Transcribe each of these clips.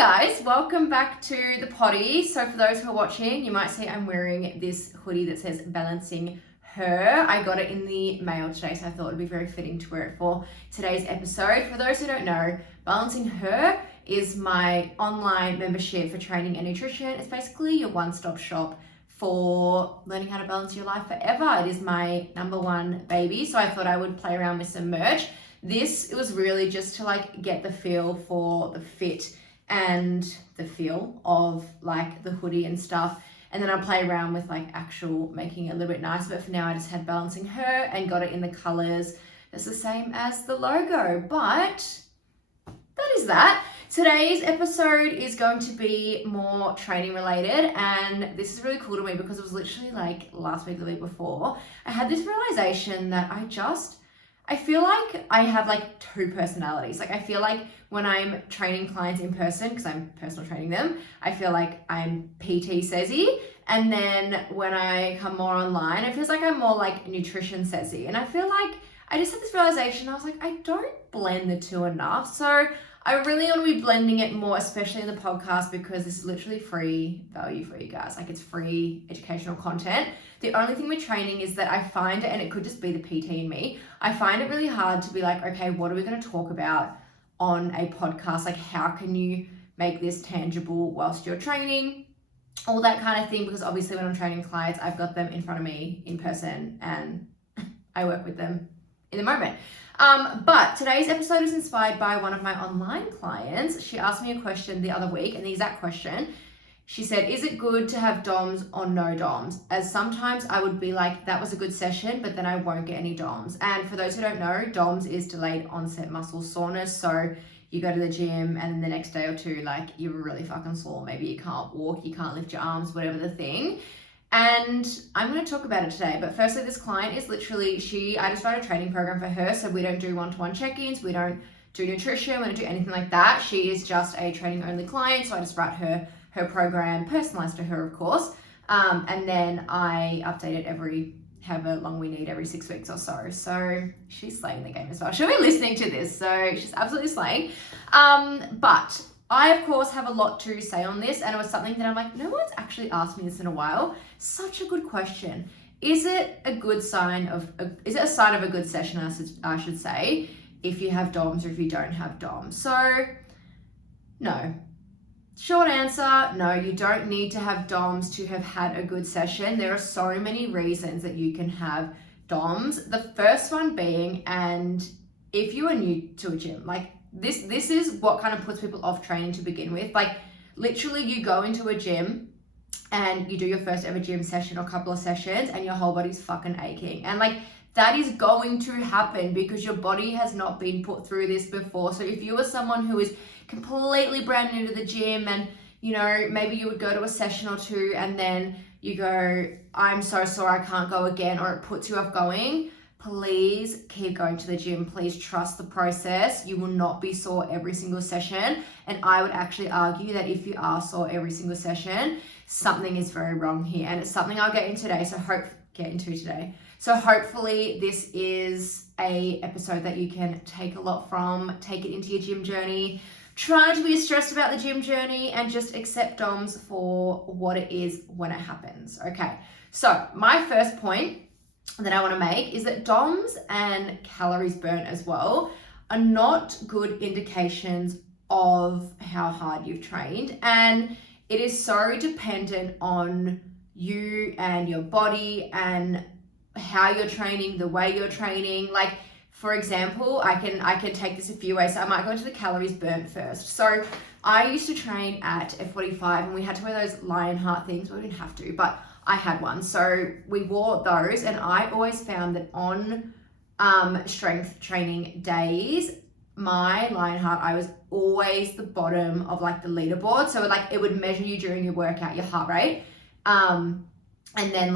guys, welcome back to the potty. So for those who are watching, you might see I'm wearing this hoodie that says Balancing Her. I got it in the mail today, so I thought it'd be very fitting to wear it for today's episode. For those who don't know, Balancing Her is my online membership for training and nutrition. It's basically your one-stop shop for learning how to balance your life forever. It is my number one baby, so I thought I would play around with some merch. It was really just to get the feel for the fit and the feel of the hoodie and stuff. And then I'll play around with actual making it a little bit nicer. But for now, I just had Balancing Her and got it in the colors that's the same as the logo. But that is that. Today's episode is going to be more training related, and this is really cool to me because it was literally last week, the week before, I had this realization that I feel like I have two personalities. I feel like when I'm training clients in person, because I'm personal training them, I feel like I'm PT Sezzy. And then when I come more online, it feels like I'm more nutrition Sezzy. And I feel like I just had this realization. I was like, I don't blend the two enough. So I really want to be blending it more, especially in the podcast, because this is literally free value for you guys. It's free educational content. The only thing with training is that I find it, and it could just be the PT in me, I find it really hard to be okay, what are we going to talk about on a podcast? How can you make this tangible whilst you're training? All that kind of thing, because obviously when I'm training clients, I've got them in front of me in person and I work with them in the moment. But today's episode is inspired by one of my online clients. She asked me a question the other week, and the exact question, she said, is it good to have DOMS or no DOMS? As sometimes I would be that was a good session, but then I won't get any DOMS. And for those who don't know, DOMS is delayed onset muscle soreness. So you go to the gym and then the next day or two, you're really fucking sore. Maybe you can't walk, you can't lift your arms, whatever the thing. And I'm going to talk about it today. But firstly, this client is literally, I just write a training program for her. So we don't do one-to-one check-ins. We don't do nutrition. We don't do anything like that. She is just a training only client. So I just write her program, personalized to her, of course. And then I update it however long we need, every 6 weeks or so. So she's slaying the game as well. She'll be listening to this. So she's absolutely slaying. But I, of course, have a lot to say on this, and it was something that I'm no one's actually asked me this in a while. Such a good question. Is it a sign of a good session, I should say, if you have DOMS or if you don't have DOMS? So, no. Short answer, no, you don't need to have DOMS to have had a good session. There are so many reasons that you can have DOMS. The first one being, and if you are new to a gym, this is what kind of puts people off training to begin with. Literally you go into a gym and you do your first ever gym session or couple of sessions and your whole body's fucking aching. And that is going to happen because your body has not been put through this before. So if you are someone who is completely brand new to the gym and, maybe you would go to a session or two and then you go, I'm so sore, I can't go again, or it puts you off going, please keep going to the gym. Please trust the process. You will not be sore every single session. And I would actually argue that if you are sore every single session, something is very wrong here. And it's something I'll get into today. So hopefully this is a episode that you can take a lot from, take it into your gym journey. Try not to be stressed about the gym journey and just accept DOMS for what it is when it happens. Okay, so my first point that I want to make is that DOMS and calories burnt as well are not good indications of how hard you've trained. And it is so dependent on you and your body and how you're training, the way you're training. For example, I can take this a few ways. So I might go into the calories burnt first. So I used to train at F45 and we had to wear those lion heart things. Well, we didn't have to, but I had one. So we wore those, and I always found that on strength training days, my lion heart, I was always the bottom of the leaderboard. So it would measure you during your workout, your heart rate. And then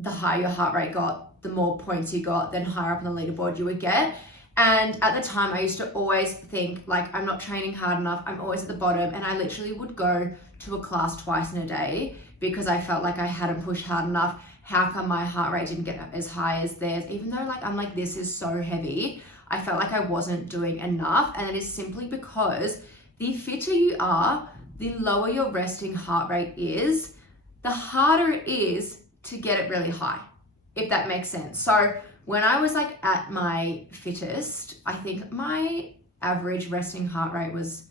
the higher your heart rate got, the more points you got, then higher up on the leaderboard you would get. And at the time I used to always think I'm not training hard enough. I'm always at the bottom. And I literally would go to a class twice in a day because I felt like I hadn't pushed hard enough. How come my heart rate didn't get as high as theirs? Even though I'm this is so heavy, I felt like I wasn't doing enough. And it is simply because the fitter you are, the lower your resting heart rate is, the harder it is to get it really high, if that makes sense. So when I was like at my fittest, I think my average resting heart rate was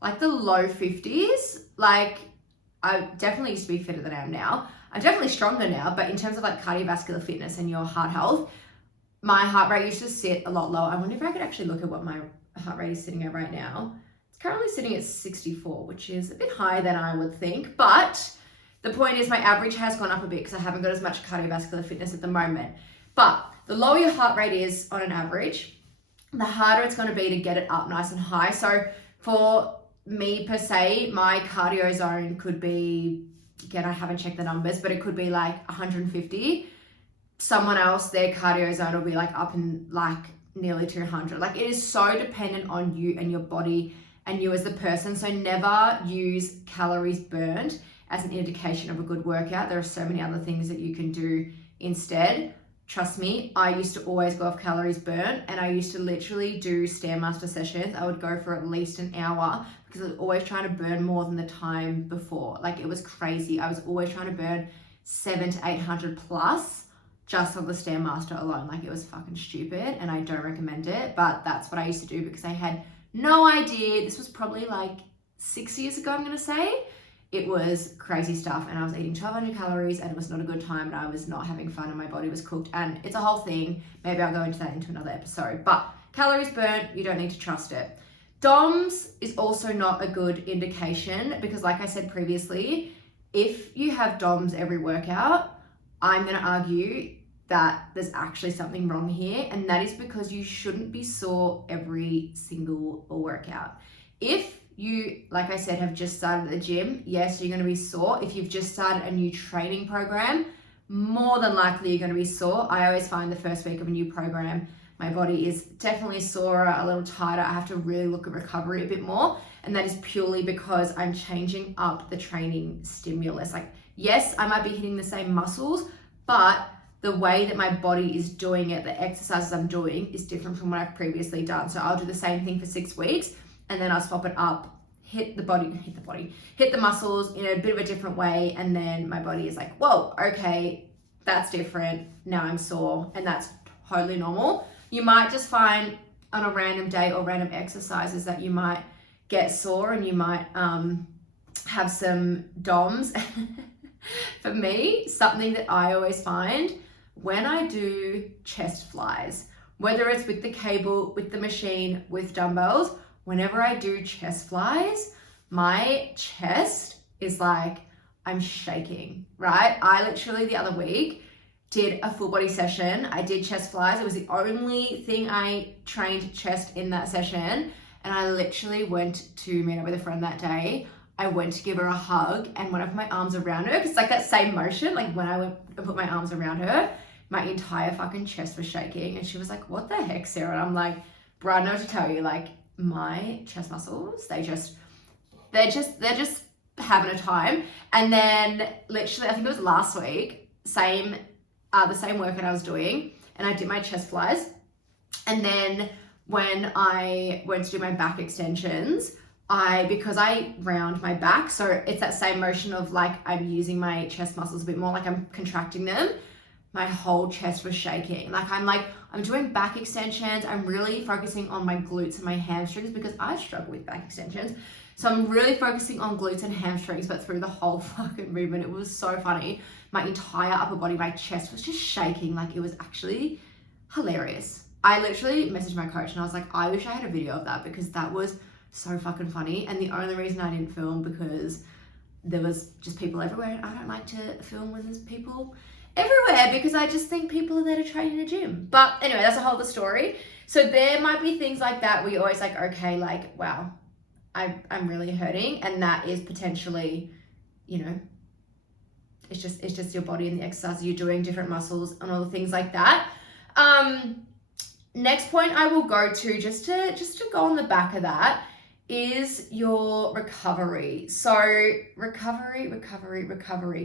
like the low 50s. Like I definitely used to be fitter than I am now. I'm definitely stronger now, but in terms of like cardiovascular fitness and your heart health, my heart rate used to sit a lot lower. I wonder if I could actually look at what my heart rate is sitting at right now. It's currently sitting at 64, which is a bit higher than I would think, but the point is my average has gone up a bit because I haven't got as much cardiovascular fitness at the moment. But the lower your heart rate is on an average, the harder it's going to be to get it up nice and high. So for me per se, my cardio zone could be, again, I haven't checked the numbers, but it could be like 150. Someone else, their cardio zone will be like up in like nearly 200. Like it is so dependent on you and your body and you as the person. So never use calories burned as an indication of a good workout. There are so many other things that you can do instead. Trust me, I used to always go off calories burnt, and I used to literally do Stairmaster sessions. I would go for at least an hour because I was always trying to burn more than the time before. Like it was crazy. I was always trying to burn 700 to 800 plus just on the Stairmaster alone. Like it was fucking stupid and I don't recommend it, but that's what I used to do because I had no idea. This was probably like 6 years ago, I'm gonna say. It was crazy stuff and I was eating 1200 calories and it was not a good time and I was not having fun and my body was cooked, and it's a whole thing. Maybe I'll go into that into another episode, but calories burnt, you don't need to trust it. DOMS is also not a good indication because like I said previously, if you have DOMS every workout, I'm going to argue that there's actually something wrong here, and that is because you shouldn't be sore every single workout. If you, like I said, have just started at the gym, yes, you're going to be sore. If you've just started a new training program, more than likely you're going to be sore. I always find the first week of a new program, my body is definitely sore, a little tighter. I have to really look at recovery a bit more. And that is purely because I'm changing up the training stimulus. Like, yes, I might be hitting the same muscles, but the way that my body is doing it, the exercises I'm doing is different from what I've previously done. So I'll do the same thing for 6 weeks and then I'll swap it up, hit the muscles in a bit of a different way. And then my body is like, whoa, okay, that's different. Now I'm sore, and that's totally normal. You might just find on a random day or random exercises that you might get sore and you might have some DOMS. For me, something that I always find when I do chest flies, whether it's with the cable, with the machine, with dumbbells, whenever I do chest flies, my chest is like, I'm shaking, right? I literally the other week did a full body session. I did chest flies. It was the only thing I trained chest in that session. And I literally went to meet up with a friend that day. I went to give her a hug, and when I put my arms around her, because it's like that same motion, like when I went and put my arms around her, my entire fucking chest was shaking. And she was like, what the heck, Sarah? And I'm like, bro, I know what to tell you. Like my chest muscles, they're just having a time. And then literally, I think it was last week, the same workout I was doing, and I did my chest flies. And then when I went to do my back extensions, because I round my back, so it's that same motion of like I'm using my chest muscles a bit more, like I'm contracting them, my whole chest was shaking. I'm doing back extensions. I'm really focusing on my glutes and my hamstrings because I struggle with back extensions. So I'm really focusing on glutes and hamstrings, but through the whole fucking movement, it was so funny. My entire upper body, my chest was just shaking. Like it was actually hilarious. I literally messaged my coach and I was like, I wish I had a video of that because that was so fucking funny. And the only reason I didn't film because there was just people everywhere, and I don't like to film when there's people everywhere because I just think people are there to train in a gym. But anyway, that's a whole other story. So there might be things like that where you're always like, okay, like, wow, I'm really hurting. And that is potentially, it's just your body and the exercise you're doing, different muscles and all the things like that. Next point I will go to just to go on the back of that is your recovery. So recovery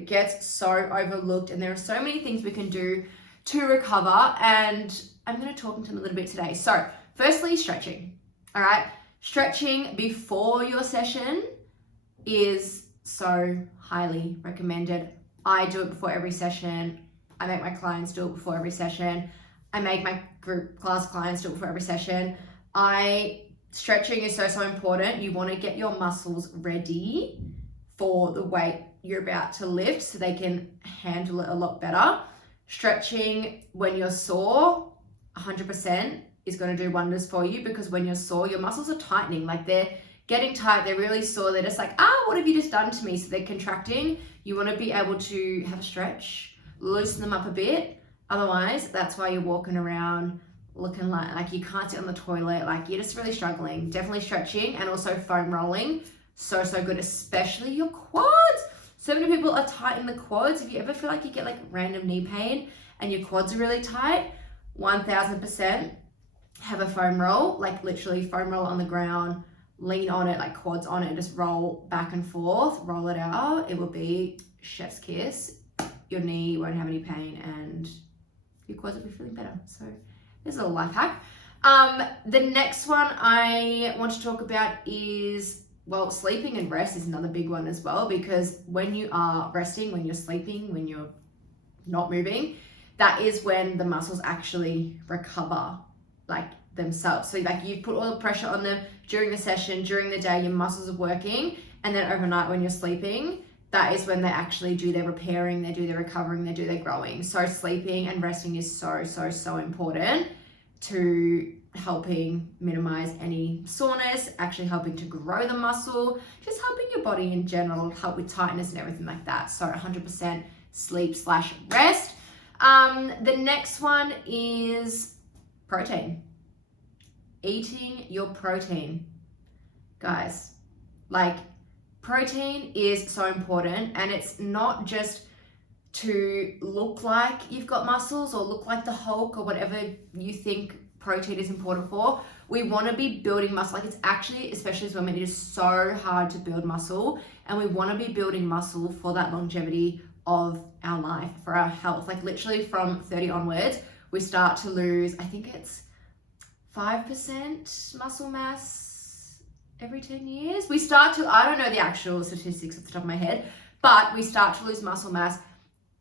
gets so overlooked, and there are so many things we can do to recover, and I'm going to talk into them a little bit today. So firstly, stretching. All right, stretching before your session is so highly recommended. I do it before every session. I make my clients do it before every session. I make my group class clients do it before every session. Stretching is so important. You want to get your muscles ready for the weight you're about to lift so they can handle it a lot better. Stretching when you're sore, 100% is going to do wonders for you, because when you're sore, your muscles are tightening. Like, they're getting tight, they're really sore. They're just like, what have you just done to me? So they're contracting. You want to be able to have a stretch, loosen them up a bit. Otherwise, that's why you're walking around looking like you can't sit on the toilet, like you're just really struggling. Definitely stretching, and also foam rolling. So good, especially your quads. So many people are tight in the quads. If you ever feel like you get like random knee pain and your quads are really tight, 1000% have a foam roll, like literally foam roll on the ground, lean on it, like quads on it, and just roll back and forth, roll it out. It will be chef's kiss. Your knee won't have any pain and your quads will be feeling better. So there's a little life hack. The next one I want to talk about is, well, sleeping and rest is another big one as well, because when you are resting, when you're sleeping, when you're not moving, that is when the muscles actually recover like themselves. So like you put all the pressure on them during the session, during the day, your muscles are working, and then overnight when you're sleeping, that is when they actually do their repairing, they do their recovering, they do their growing. So sleeping and resting is so important to helping minimize any soreness, actually helping to grow the muscle, just helping your body in general, help with tightness and everything like that. So 100% sleep/rest. The next one is protein. Eating your protein. Guys, like, protein is so important, and it's not just to look like you've got muscles or look like the Hulk or whatever you think protein is important for. We want to be building muscle. Like, it's actually, especially as women, it is so hard to build muscle, and we want to be building muscle for that longevity of our life, for our health. Like, literally from 30 onwards, we start to lose, I think it's 5% muscle mass every 10 years. We start to, I don't know the actual statistics off the top of my head, but we start to lose muscle mass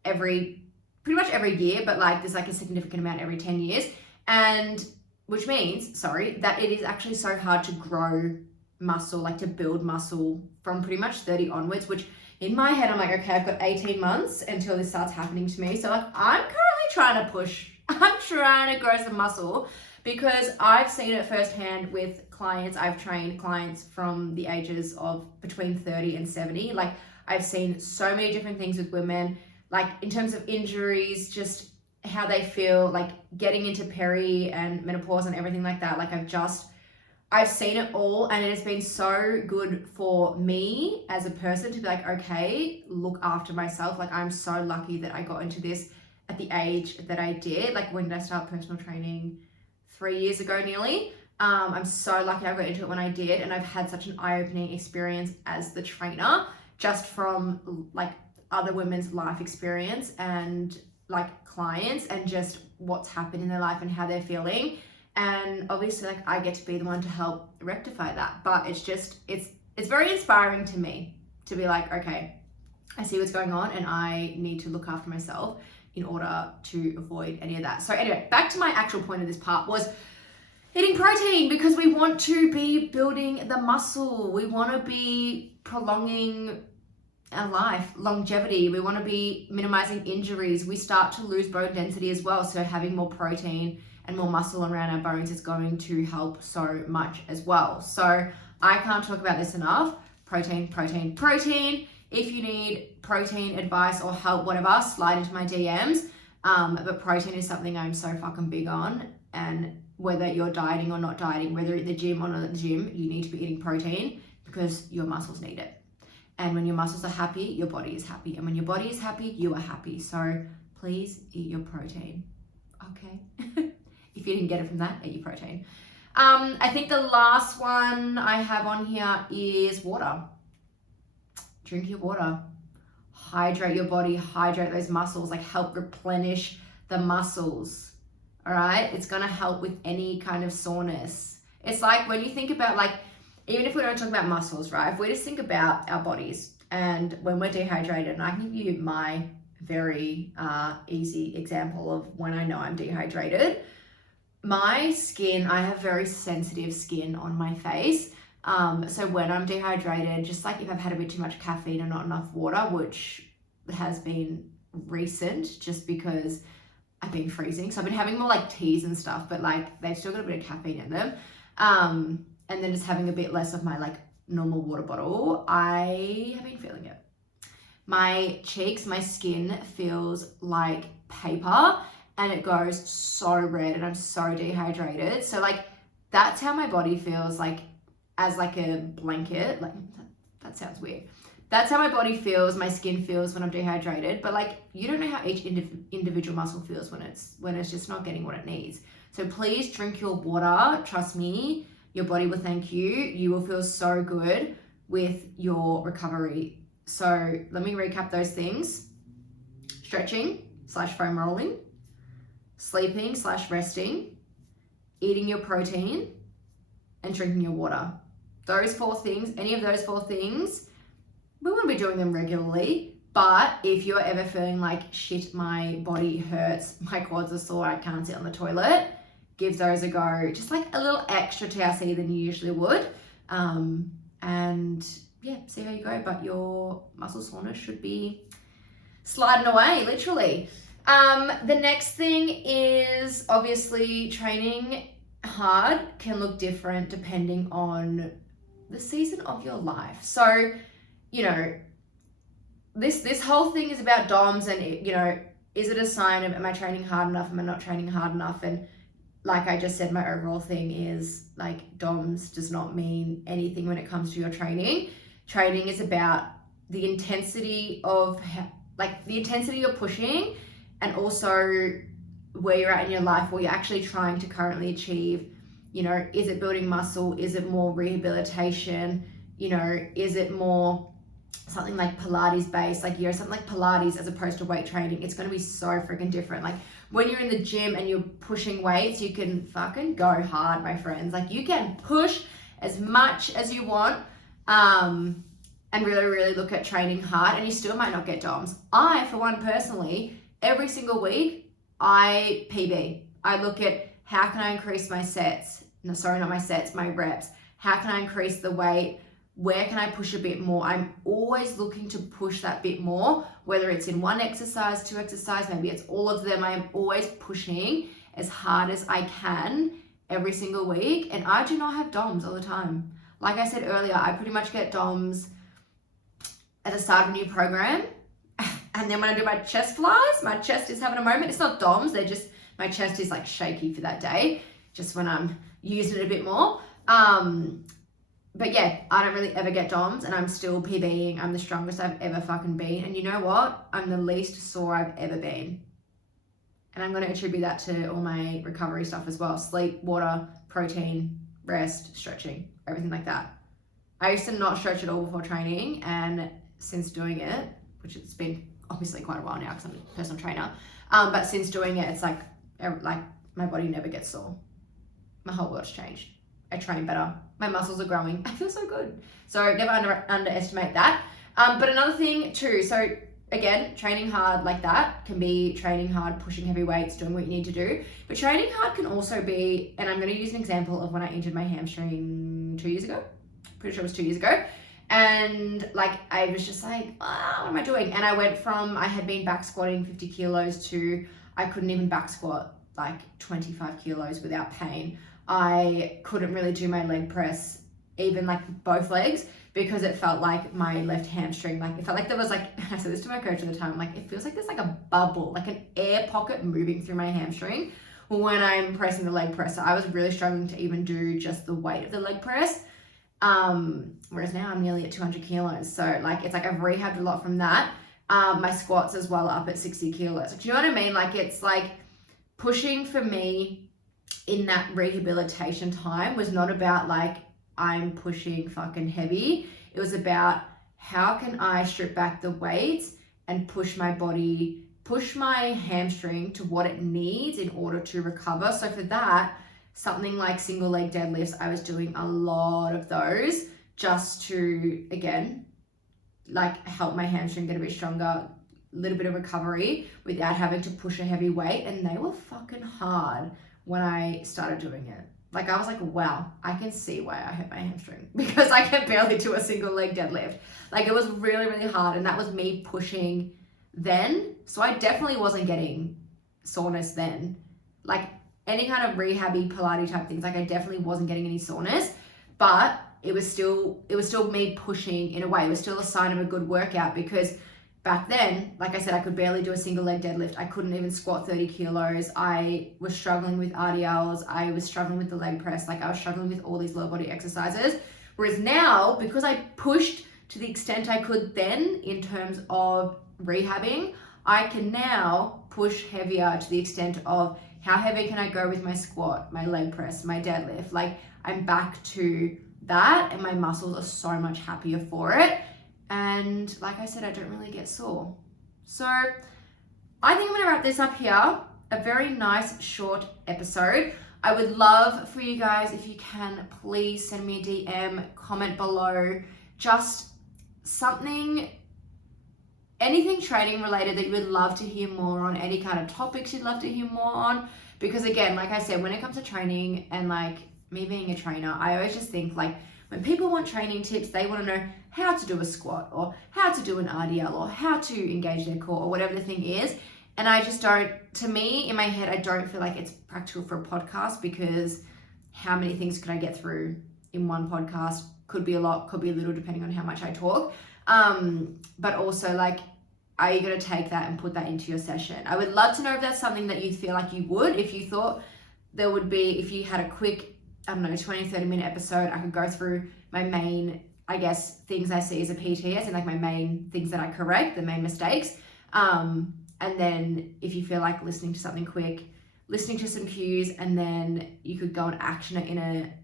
pretty much every year, but like there's like a significant amount every 10 years. And which means, that it is actually so hard to grow muscle, like to build muscle from pretty much 30 onwards, which in my head, I'm like, okay, I've got 18 months until this starts happening to me. So like, I'm currently trying to grow some muscle, because I've seen it firsthand with clients. I've trained clients from the ages of between 30 and 70. Like, I've seen so many different things with women, like in terms of injuries, just how they feel, like getting into peri and menopause and everything like that. Like, I've seen it all, and it has been so good for me as a person to be like, okay, look after myself. Like, I'm so lucky that I got into this at the age that I did. Like, when did I start personal training? 3 years ago nearly. I'm so lucky I got into it when I did, and I've had such an eye-opening experience as the trainer, just from like other women's life experience and like clients, and just what's happened in their life and how they're feeling. And obviously, like, I get to be the one to help rectify that. But it's just, it's very inspiring to me to be like, okay, I see what's going on, and I need to look after myself in order to avoid any of that. So anyway, back to my actual point of this part was eating protein, because we want to be building the muscle. We want to be prolonging our life, longevity. We want to be minimizing injuries. We start to lose bone density as well. So having more protein and more muscle around our bones is going to help so much as well. So I can't talk about this enough. Protein. If you need protein advice or help, whatever, slide into my DMs. But protein is something I'm so fucking big on. And whether you're dieting or not dieting, whether you're at the gym or not at the gym, you need to be eating protein, because your muscles need it. And when your muscles are happy, your body is happy. And when your body is happy, you are happy. So please eat your protein. Okay? If you didn't get it from that, eat your protein. I think the last one I have on here is water. Drink your water. Hydrate your body, hydrate those muscles, like help replenish the muscles. All right? It's going to help with any kind of soreness. It's like when you think about like even if we don't talk about muscles, right? If we just think about our bodies and when we're dehydrated, and I can give you my very easy example of when I know I'm dehydrated. My skin, I have very sensitive skin on my face. So when I'm dehydrated, just like if I've had a bit too much caffeine and not enough water, which has been recent just because I've been freezing. So I've been having more like teas and stuff, but like they've still got a bit of caffeine in them. And then just having a bit less of my like normal water bottle, I have been feeling it. My cheeks, my skin feels like paper and it goes so red and I'm so dehydrated. So like that's how my body feels, like as like a blanket. Like that sounds weird. That's how my body feels, my skin feels when I'm dehydrated. But like you don't know how each individual muscle feels when it's just not getting what it needs. So please drink your water. Trust me, your body will thank you. You will feel so good with your recovery. So let me recap those things. Stretching / foam rolling, sleeping / resting, eating your protein, and drinking your water. Those 4 things, any of those 4 things, we want to be doing them regularly. But if you're ever feeling like, shit, my body hurts, my quads are sore, I can't sit on the toilet, give those a go. Just like a little extra TLC than you usually would. And yeah, see how you go. But your muscle soreness should be sliding away, literally. The next thing is obviously training hard can look different depending on the season of your life. So, you know, this whole thing is about DOMS and, you know, is it a sign of, am I training hard enough? Am I not training hard enough? And like I just said, my overall thing is like DOMS does not mean anything when it comes to your training. Training is about the intensity of, like the intensity you're pushing and also where you're at in your life, what you're actually trying to currently achieve. You know, is it building muscle? Is it more rehabilitation? You know, is it more something like Pilates based, like, you know, something like Pilates as opposed to weight training? It's going to be so freaking different. Like when you're in the gym and you're pushing weights, you can fucking go hard, my friends. Like you can push as much as you want and really, really look at training hard, and you still might not get DOMS. I, for one, personally, every single week, I PB. I look at how can I increase my sets? No, sorry, not my sets, my reps. How can I increase the weight? Where can I push a bit more? I'm always looking to push that bit more, whether it's in 1 exercise, 2 exercise, maybe it's all of them. I am always pushing as hard as I can every single week. And I do not have DOMS all the time. Like I said earlier, I pretty much get DOMS at the start of a new program. And then when I do my chest flies, my chest is having a moment. It's not DOMS, they're just, my chest is like shaky for that day, just when I'm using it a bit more. But yeah, I don't really ever get DOMS and I'm still PBing. I'm the strongest I've ever fucking been. And you know what? I'm the least sore I've ever been. And I'm going to attribute that to all my recovery stuff as well. Sleep, water, protein, rest, stretching, everything like that. I used to not stretch at all before training, and since doing it, which it's been obviously quite a while now because I'm a personal trainer, but since doing it, it's like my body never gets sore. My whole world's changed. I train better. My muscles are growing. I feel so good. So never underestimate that. But another thing too, so again, training hard like that can be training hard, pushing heavy weights, doing what you need to do. But training hard can also be, and I'm going to use an example of when I injured my hamstring 2 years ago. Pretty sure it was 2 years ago. And like, I was just like, what am I doing? And I went from, I had been back squatting 50 kilos to I couldn't even back squat like 25 kilos without pain. I couldn't really do my leg press, even like both legs, because it felt like my left hamstring, like it felt like there was like, I said this to my coach at the time, like it feels like there's like a bubble, like an air pocket moving through my hamstring when I'm pressing the leg press. So I was really struggling to even do just the weight of the leg press. Whereas now I'm nearly at 200 kilos. So like, it's like I've rehabbed a lot from that. My squats as well up at 60 kilos. Like, do you know what I mean? Like, it's like pushing for me in that rehabilitation time was not about like, I'm pushing fucking heavy. It was about how can I strip back the weights and push my body, push my hamstring to what it needs in order to recover. So for that, something like single leg deadlifts, I was doing a lot of those just to, again, like help my hamstring get a bit stronger, a little bit of recovery without having to push a heavy weight. And they were fucking hard when I started doing it. Like I was like, wow, I can see why I hurt my hamstring because I can barely do a single leg deadlift. Like it was really, really hard. And that was me pushing then. So I definitely wasn't getting soreness then. Like any kind of rehabby Pilates type things, like I definitely wasn't getting any soreness, but it was still me pushing in a way. It was still a sign of a good workout because back then, like I said, I could barely do a single leg deadlift. I couldn't even squat 30 kilos. I was struggling with RDLs. I was struggling with the leg press. Like I was struggling with all these lower body exercises. Whereas now, because I pushed to the extent I could then in terms of rehabbing, I can now push heavier to the extent of how heavy can I go with my squat, my leg press, my deadlift. Like I'm back to that and my muscles are so much happier for it. And like I said, I don't really get sore. So I think I'm gonna wrap this up here. A very nice short episode. I would love for you guys, if you can, please send me a DM, comment below, just something, anything training related that you would love to hear more on, any kind of topics you'd love to hear more on. Because again, like I said, when it comes to training and like me being a trainer, I always just think like when people want training tips, they want to know how to do a squat or how to do an RDL or how to engage their core or whatever the thing is. And I just don't, to me, in my head, I don't feel like it's practical for a podcast because how many things could I get through in one podcast? Could be a lot, could be a little, depending on how much I talk. But also like, are you going to take that and put that into your session? I would love to know if that's something that you feel like you would, if you thought there would be, if you had a quick, I don't know, 20, 30 minute episode, I could go through my main, I guess, things I see as a PT, as in like my main things that I correct, the main mistakes. And then if you feel like listening to something quick, listening to some cues, and then you could go and action it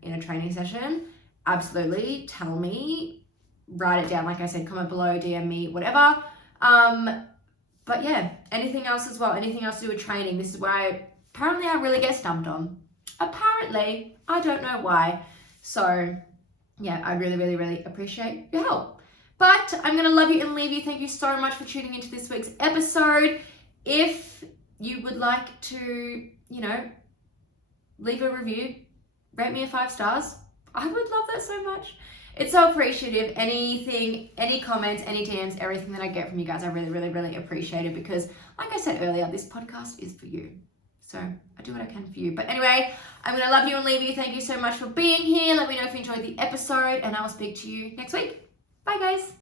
in a training session, absolutely tell me, write it down. Like I said, comment below, DM me, whatever. But yeah, anything else as well, anything else to do with training. This is where apparently I really get stumped on. Apparently, I don't know why. So yeah, I really, really, really appreciate your help. But I'm going to love you and leave you. Thank you so much for tuning into this week's episode. If you would like to, leave a review, rate me a 5 stars, I would love that so much. It's so appreciative. Anything, any comments, any DMs, everything that I get from you guys, I really, really, really appreciate it because, like I said earlier, this podcast is for you. So I do what I can for you. But anyway, I'm going to love you and leave you. Thank you so much for being here. Let me know if you enjoyed the episode and I will speak to you next week. Bye guys.